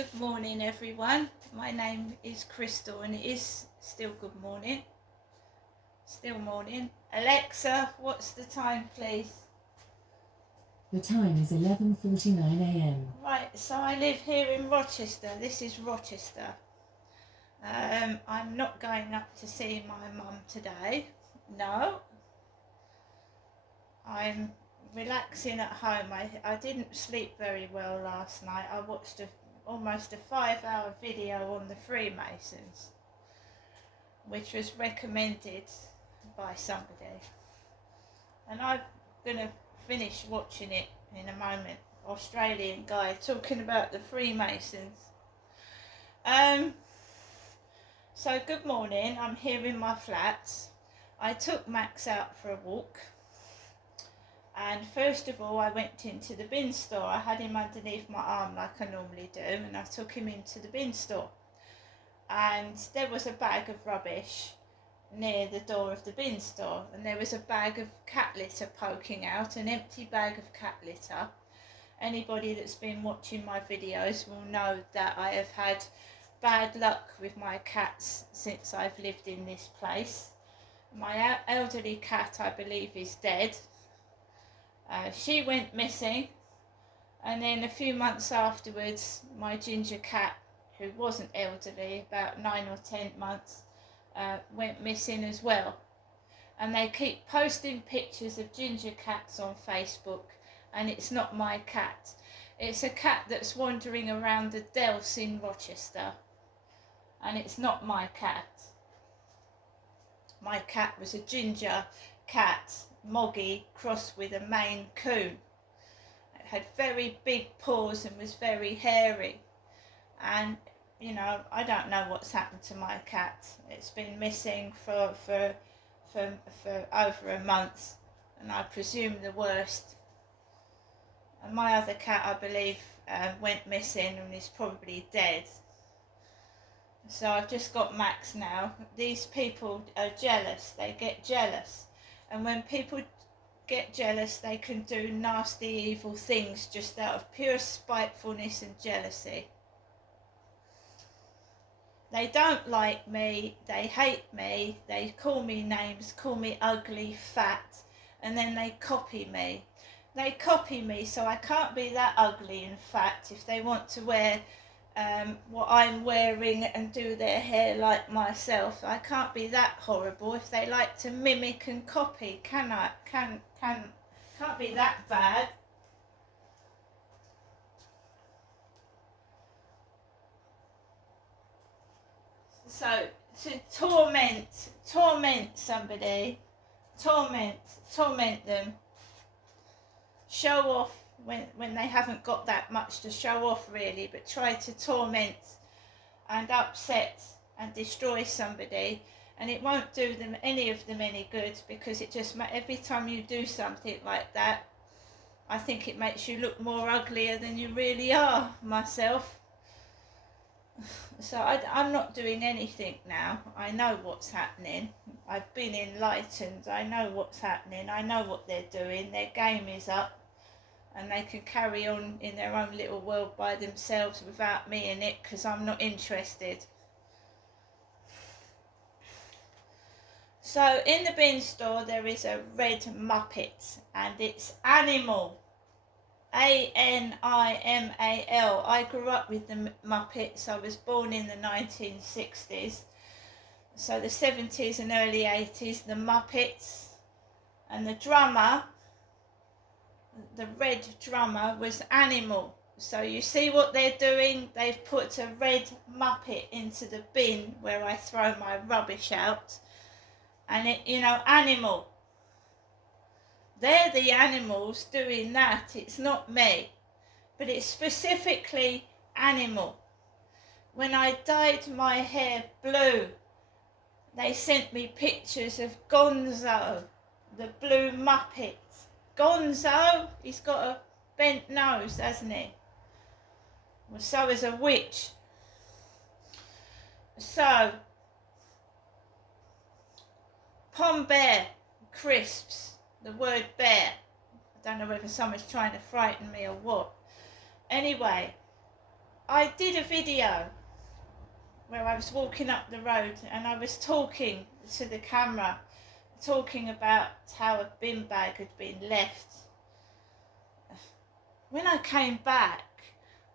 Good morning, everyone. My name is Crystal, and it is still good morning. Still morning. Alexa, what's the time, please? The time is 11:49 a.m. Right, so I live here in Rochester. This is Rochester. I'm not going up to see my mum today. No. I'm relaxing at home. I didn't sleep very well last night. I watched almost a 5-hour video on the Freemasons, which was recommended by somebody, and I'm gonna finish watching it in a moment. Australian guy talking about the Freemasons. So good morning. I'm here in my flat. I took Max out for a walk, and first of all I went into the bin store. I had him underneath my arm like I normally do, and I took him into the bin store, and there was a bag of rubbish near the door of the bin store, and there was a bag of cat litter poking out, an empty bag of cat litter. Anybody that's been watching my videos will know that I have had bad luck with my cats since I've lived in this place. My elderly cat, I believe, is dead. She went missing, and then a few months afterwards my ginger cat, who wasn't elderly, about 9 or 10 months, went missing as well. And they keep posting pictures of ginger cats on Facebook, and it's not my cat. It's a cat that's wandering around the Dells in Rochester, and it's not my cat. My cat was a ginger cat, Moggy, crossed with a Maine Coon. It had very big paws and was very hairy, and you know, I don't know what's happened to my cat. It's been missing for over a month, and I presume the worst. And my other cat, I believe, went missing and is probably dead. So I've just got Max now. These people are jealous. They get jealous, and when people get jealous, they can do nasty, evil things just out of pure spitefulness and jealousy. They don't like me, they hate me, they call me names, call me ugly, fat, and then they copy me. They copy me, so I can't be that ugly and fat if they want to wear what I'm wearing and do their hair like myself. I can't be that horrible if they like to mimic and copy, can I? Can't be that bad. So to torment somebody, torment them, show off when they haven't got that much to show off really, but try to torment and upset and destroy somebody, and it won't do them, any of them, any good, because it just, every time you do something like that, I think it makes you look more uglier than you really are, myself. So I'm not doing anything now. I know what's happening. I've been enlightened. I know what's happening. I know what they're doing. Their game is up, and they can carry on in their own little world by themselves without me in it, because I'm not interested. So in the bin store there is a red Muppet, and it's Animal. Animal. I grew up with the Muppets. I was born in the 1960s. So the 70s and early 80s, the Muppets. And the drummer, the red drummer, was Animal. So you see what they're doing? They've put a red Muppet into the bin where I throw my rubbish out. And it, you know, Animal. They're the animals doing that. It's not me. But it's specifically Animal. When I dyed my hair blue, they sent me pictures of Gonzo, the blue Muppet. Gonzo, he's got a bent nose, hasn't he? Well, so is a witch. So, Pom Bear crisps. The word bear. I don't know whether someone's trying to frighten me or what. Anyway, I did a video where I was walking up the road and I was talking to the camera, talking about how a bin bag had been left. When I came back,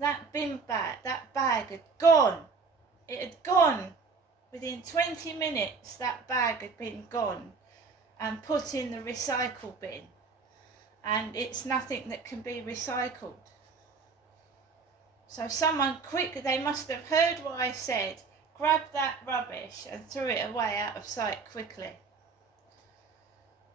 that bag had gone. It had gone. Within 20 minutes, that bag had been gone and put in the recycle bin. And it's nothing that can be recycled. So someone quick, they must have heard what I said, grabbed that rubbish and threw it away out of sight quickly.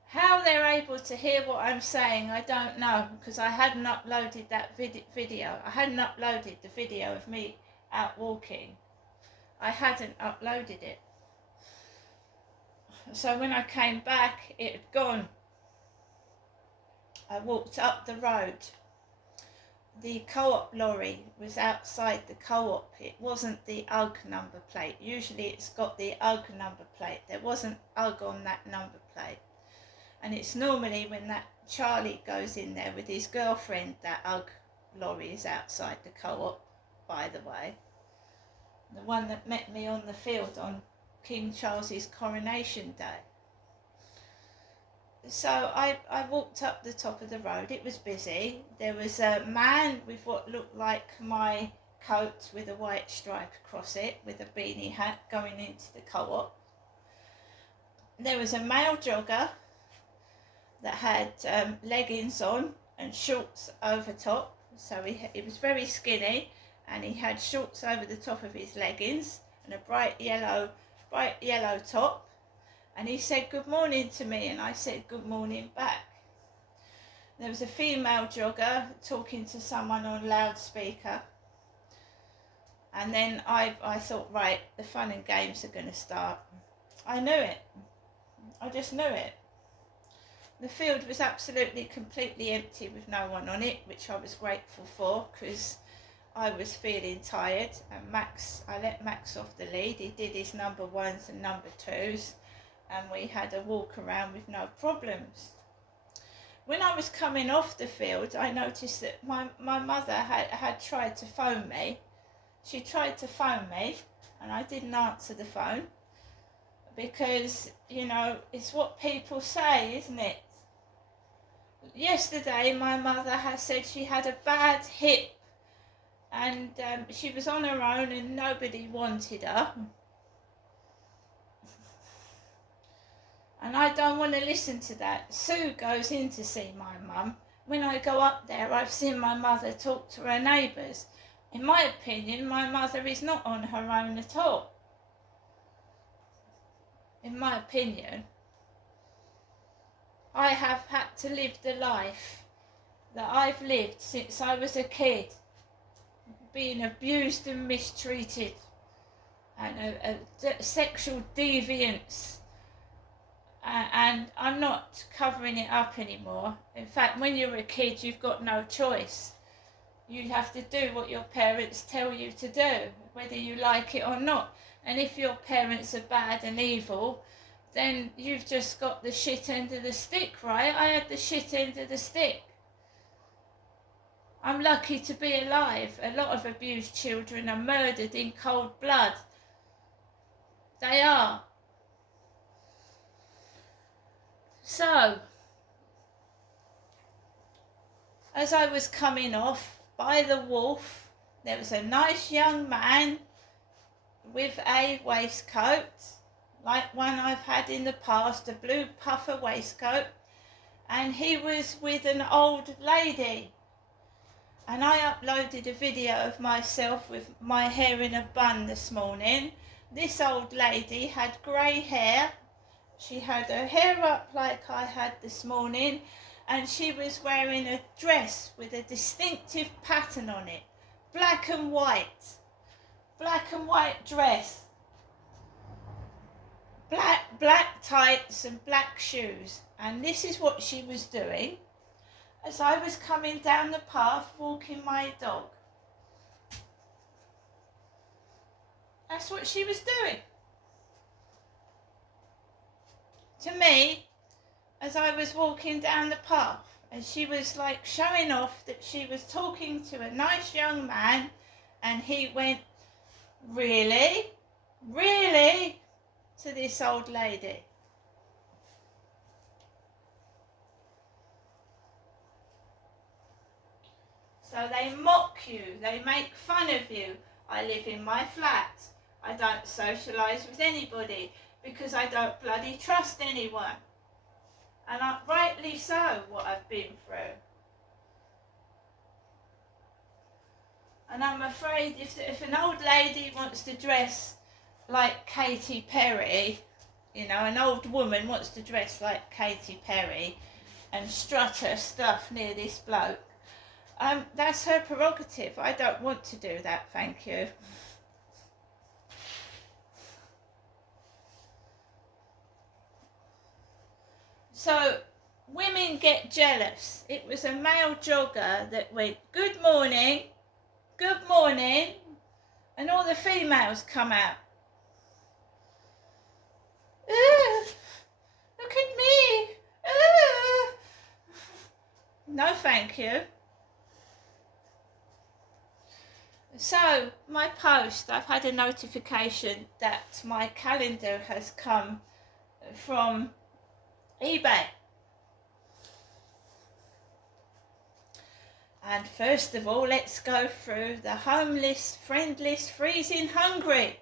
How they're able to hear what I'm saying, I don't know, because I hadn't uploaded that video. I hadn't uploaded the video of me out walking. I hadn't uploaded it. So when I came back, it had gone. I walked up the road. The co-op lorry was outside the co-op. It wasn't the UGG number plate. Usually it's got the UGG number plate. There wasn't UGG on that number plate. And it's normally when that Charlie goes in there with his girlfriend, that UGG lorry is outside the co-op, by the way. The one that met me on the field on King Charles's coronation day. So I walked up the top of the road. It was busy. There was a man with what looked like my coat with a white stripe across it, with a beanie hat, going into the co-op. There was a male jogger that had leggings on and shorts over top. So he was very skinny, and he had shorts over the top of his leggings and a bright yellow top. And he said good morning to me, and I said good morning back. There was a female jogger talking to someone on loudspeaker. And then I thought, right, the fun and games are going to start. I knew it. I just knew it. The field was absolutely completely empty with no one on it, which I was grateful for, because I was feeling tired. And I let Max off the lead. He did his number ones and number twos, and we had a walk around with no problems. When I was coming off the field, I noticed that my mother had tried to phone me. She tried to phone me, and I didn't answer the phone, because, you know, it's what people say, isn't it? Yesterday, my mother has said she had a bad hip, and she was on her own and nobody wanted her. And I don't want to listen to that. Sue goes in to see my mum. When I go up there, I've seen my mother talk to her neighbours. In my opinion, my mother is not on her own at all. In my opinion, I have had to live the life that I've lived since I was a kid, being abused and mistreated, and a sexual deviance. And I'm not covering it up anymore. In fact, when you're a kid, you've got no choice. You have to do what your parents tell you to do, whether you like it or not. And if your parents are bad and evil, then you've just got the shit end of the stick, right? I had the shit end of the stick. I'm lucky to be alive. A lot of abused children are murdered in cold blood. They are. So, as I was coming off by the wharf, there was a nice young man with a waistcoat, like one I've had in the past, a blue puffer waistcoat, and he was with an old lady. And I uploaded a video of myself with my hair in a bun this morning. This old lady had grey hair. She had her hair up like I had this morning, and she was wearing a dress with a distinctive pattern on it. Black and white dress. Black tights and black shoes. And this is what she was doing as I was coming down the path walking my dog. That's what she was doing. To me, as I was walking down the path, and she was like showing off that she was talking to a nice young man And he went, really? Really? To this old lady. So they mock you, they make fun of you. I live in my flat. I don't socialise with anybody because I don't bloody trust anyone. And rightly so, what I've been through. And I'm afraid if an old lady wants to dress like Katy Perry, you know, an old woman wants to dress like Katy Perry and strut her stuff near this bloke, that's her prerogative. I don't want to do that, thank you. So women get jealous. It was a male jogger that went, good morning, and all the females come out. Ooh, look at me. Ooh. No, thank you. So, my post, I've had a notification that my calendar has come from eBay. And first of all, let's go through the homeless, friendless, freezing hungry.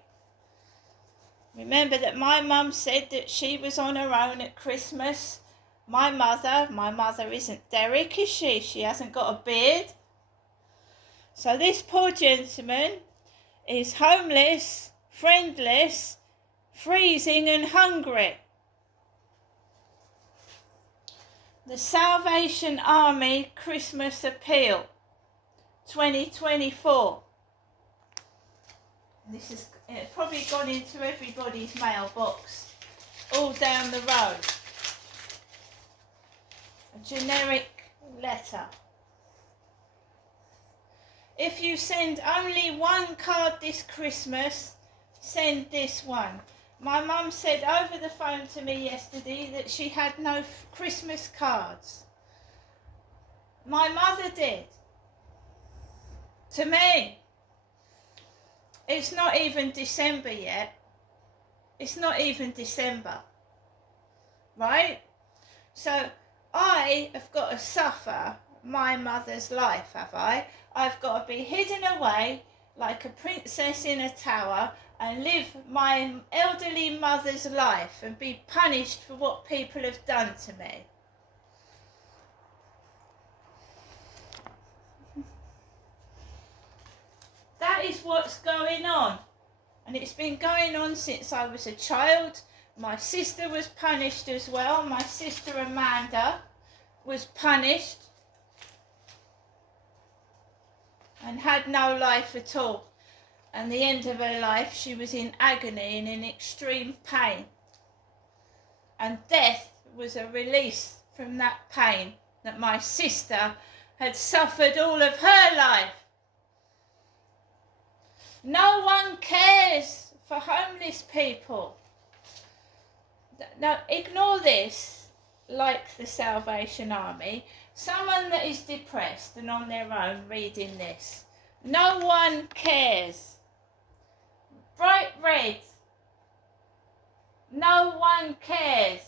Remember that my mum said that she was on her own at Christmas. My mother isn't Derek, is she? She hasn't got a beard. So this poor gentleman is homeless, friendless, freezing and hungry. The Salvation Army Christmas Appeal 2024. This is probably gone into everybody's mailbox all down the road. A generic letter. If you send only one card this Christmas, send this one. My mum said over the phone to me yesterday that she had no Christmas cards. My mother did. To me. It's not even December yet. It's not even December. Right? So I have got to suffer my mother's life, have I? I've got to be hidden away like a princess in a tower and live my elderly mother's life and be punished for what people have done to me. That is what's going on. And it's been going on since I was a child. My sister was punished as well. My sister Amanda was punished and had no life at all. And the end of her life, she was in agony and in extreme pain. And death was a release from that pain that my sister had suffered all of her life. No one cares for homeless people. Now, ignore this, like the Salvation Army. Someone that is depressed and on their own reading this. No one cares. Bright red. No one cares.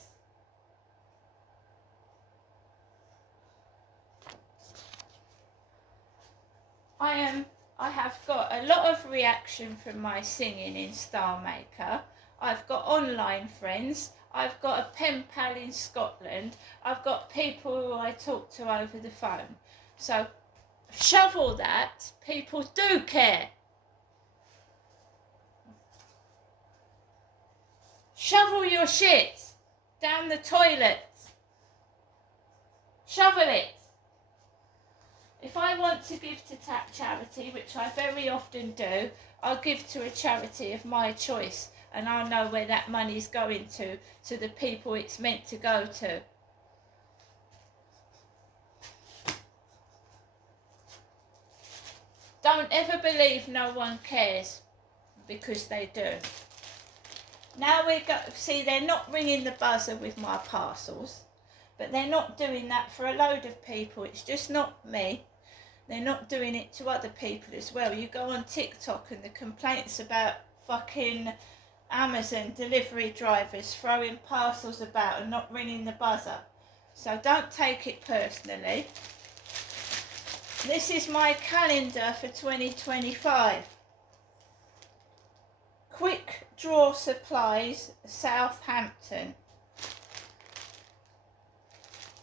I have got a lot of reaction from my singing in StarMaker. I've got online friends. I've got a pen pal in Scotland. I've got people who I talk to over the phone. So shovel that. People do care. Shovel your shit down the toilet. Shovel it. If I want to give to charity, which I very often do, I'll give to a charity of my choice, and I'll know where that money's going to the people it's meant to go to. Don't ever believe no one cares, because they do. Now see, they're not ringing the buzzer with my parcels, but they're not doing that for a load of people. It's just not me. they're not doing it to other people as well. You go on TikTok and the complaints about fucking Amazon delivery drivers throwing parcels about and not ringing the buzzer. So don't take it personally. This is my calendar for 2025. Quick Draw Supplies, Southampton.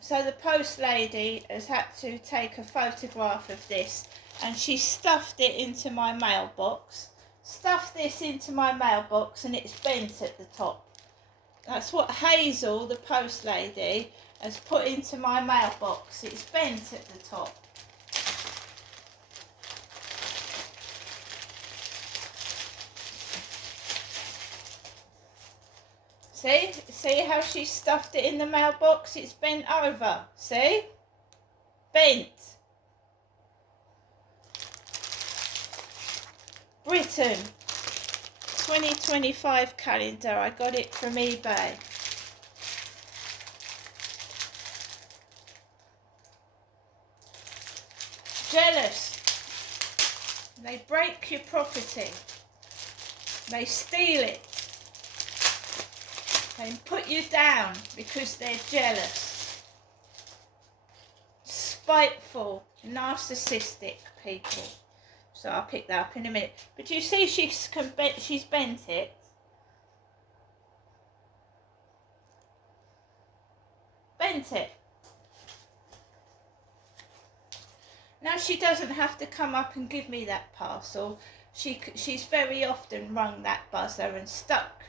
So the post lady has had to take a photograph of this and she stuffed it into my mailbox. Stuffed this into my mailbox and it's bent at the top. That's what Hazel, the post lady, has put into my mailbox. It's bent at the top. See how she stuffed it in the mailbox? It's bent over. See? Bent. Britain 2025 calendar. I got it from eBay. Jealous. They break your property. They steal it. They put you down because they're jealous. Spiteful, narcissistic people. So I'll pick that up in a minute. But you see she's bent it. Bent it. Now she doesn't have to come up and give me that parcel. She's very often rung that buzzer and stuck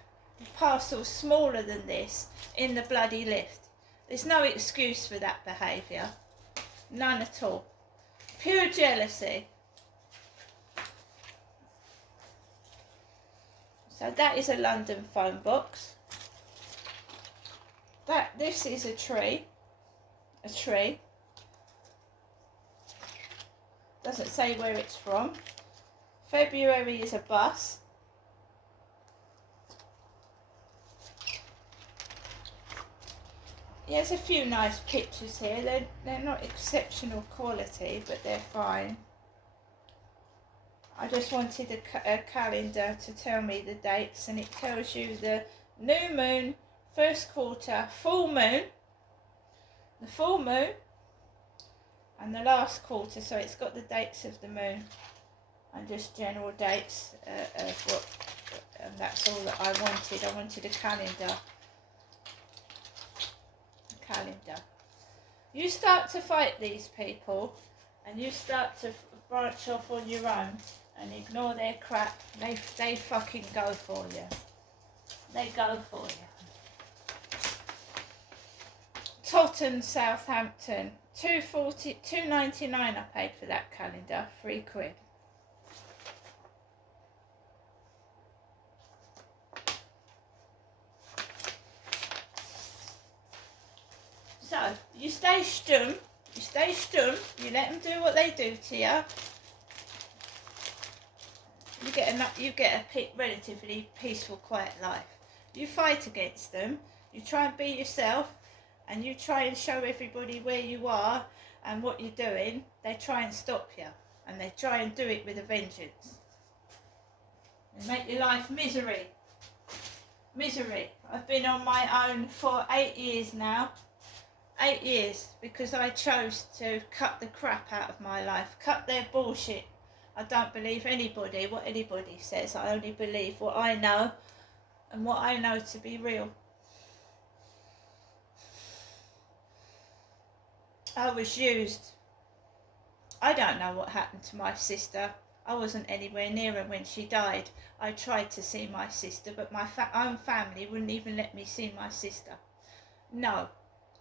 parcels smaller than this in the bloody lift. There's no excuse for that behaviour. None at all. Pure jealousy. So that is a London phone box. This is a tree. A tree. Doesn't say where it's from. February is a bus. Yeah, there's a few nice pictures here. They're not exceptional quality, but they're fine. I just wanted a calendar to tell me the dates, and it tells you the new moon, first quarter, full moon, the full moon, and the last quarter. So it's got the dates of the moon and just general dates of what, and that's all that I wanted. I wanted a calendar. You start to fight these people and you start to branch off on your own and ignore their crap, they fucking go for you. They go for you. Totton, Southampton, £2.99 I paid for that calendar, £3. So, you stay stum, you let them do what they do to you. You get a relatively peaceful, quiet life. You fight against them, you try and be yourself, and you try and show everybody where you are and what you're doing. They try and stop you, and they try and do it with a vengeance. And make your life misery. Misery. I've been on my own for 8 years now. 8 years, because I chose to cut the crap out of my life, cut their bullshit. I don't believe what anybody says. I only believe what I know and what I know to be real. I was used. I don't know what happened to my sister. I wasn't anywhere near her when she died. I tried to see my sister, but my own family wouldn't even let me see my sister. No.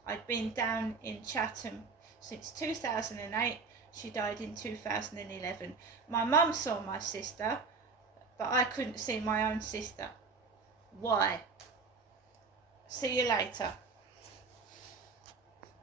I'd been down in Chatham since 2008. She died in 2011. My mum saw my sister, but I couldn't see my own sister. Why? See you later.